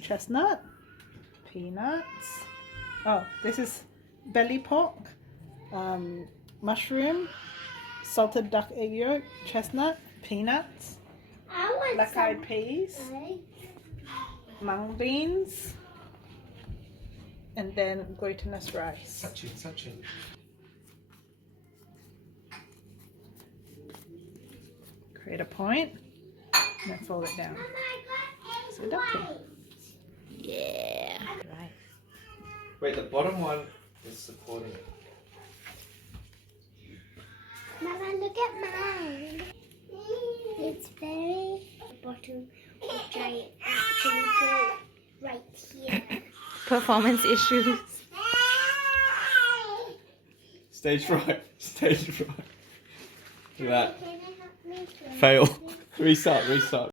Chestnut, peanuts. Oh, this is belly pork, mushroom, salted duck egg yolk, chestnut, peanuts, black-eyed peas, mung beans, and then glutinous rice. Such. Create a point, and then fold it down. So dumpling. Yeah. Right. Wait, the bottom one is supporting it. Mama, look at mine. It's very bottom, which I actually put right here. Performance issues. Stage fright. Stage fright. Look at that. Can I help me? Fail. Restart.